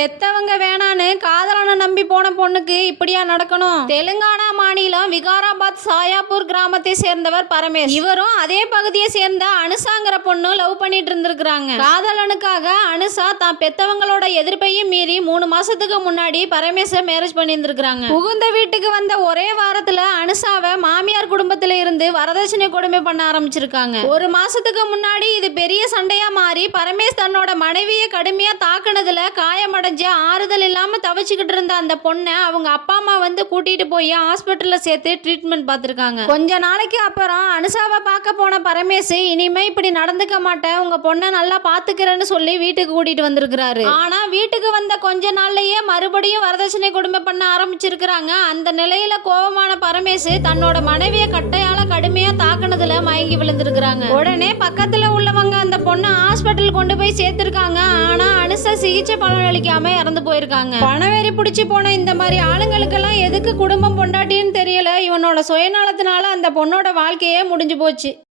பெத்தவங்க வேணான்னு காதலனை நம்பி போன பொண்ணுக்கு இப்படியா நடக்கணும்? தெலுங்கானா மாநிலம் விகாராபாத் சாயாப்பூர் கிராமத்தை சேர்ந்தவர் பரமேஷ். இவரும் அதே பகுதியை சேர்ந்த அனுஷாங்கிற பொண்ணு லவ் பண்ணிட்டு இருந்திருக்காங்க. காதலனுக்காக அனுஷா தான் பெத்தவங்களோட எதிர்ப்பையும் மீறி 3 மாசத்துக்கு முன்னாடி பரமேஷ மேரேஜ் பண்ணியிருந்திருக்காங்க. புகுந்த வீட்டுக்கு வந்த ஒரே வாரத்துல அனுஷாவை மாமியார் குடும்பத்தில இருந்து வரதட்சணை கொடுமை பண்ண ஆரம்பிச்சிருக்காங்க. 1 மாசத்துக்கு முன்னாடி இது பெரிய சண்டையா மாறி பரமேஷ் தன்னோட மனைவியை கடுமையா தாக்குனதுல காயமடைஞ்சு ஆறுதல் இல்லாம தவிச்சுக்கிட்டு இருந்த அந்த பொண்ணை அவங்க அப்பா அம்மா வந்து கூட்டிட்டு போய் ஹாஸ்பிட்டல்ல சேர்த்து ட்ரீட்மெண்ட் பார்த்திருக்காங்க. கொஞ்ச நாளைக்கு அப்புறம் அனுஷாவை பார்க்க போன பரமேஷ் இனிமே இப்படி நடந்துக்க மாட்டேன், உங்க பொண்ணை நல்லா பாத்துக்கிறேன்னு சொல்லி வீட்டுக்கு கூட்டிட்டு வந்திருக்கிறாரு. ஆனா வீட்டுக்கு வந்த கொஞ்ச நாள்லயே மறுபடியும் வரதட்சணை கொடுமை பண்ண ஆரம்பிச்சிருக்கிறாங்க. அந்த நிலையில கோபமான பரமேஷ் தன்னோட மனைவியை கட்டையால கடுமையா தாக்குனதுல மயங்கி விழுந்திருக்கிறாங்க. உடனே பக்கத்துல உள்ளவங்க அந்த பொண்ணை ஹாஸ்பிட்டல் கொண்டு போய் சேர்த்திருக்காங்க. ஆனா அனுஷா சிகிச்சை பலனளிக்காம இறந்து போயிருக்காங்க. பணவெறி பிடிச்சி போன இந்த மாதிரி ஆளுங்களுக்கெல்லாம் எதுக்கு குடும்பம் பொண்டாட்டின்னு தெரியல. இவனோட சுயநலத்தினால அந்த பொண்ணோட வாழ்க்கையே முடிஞ்சு போச்சு.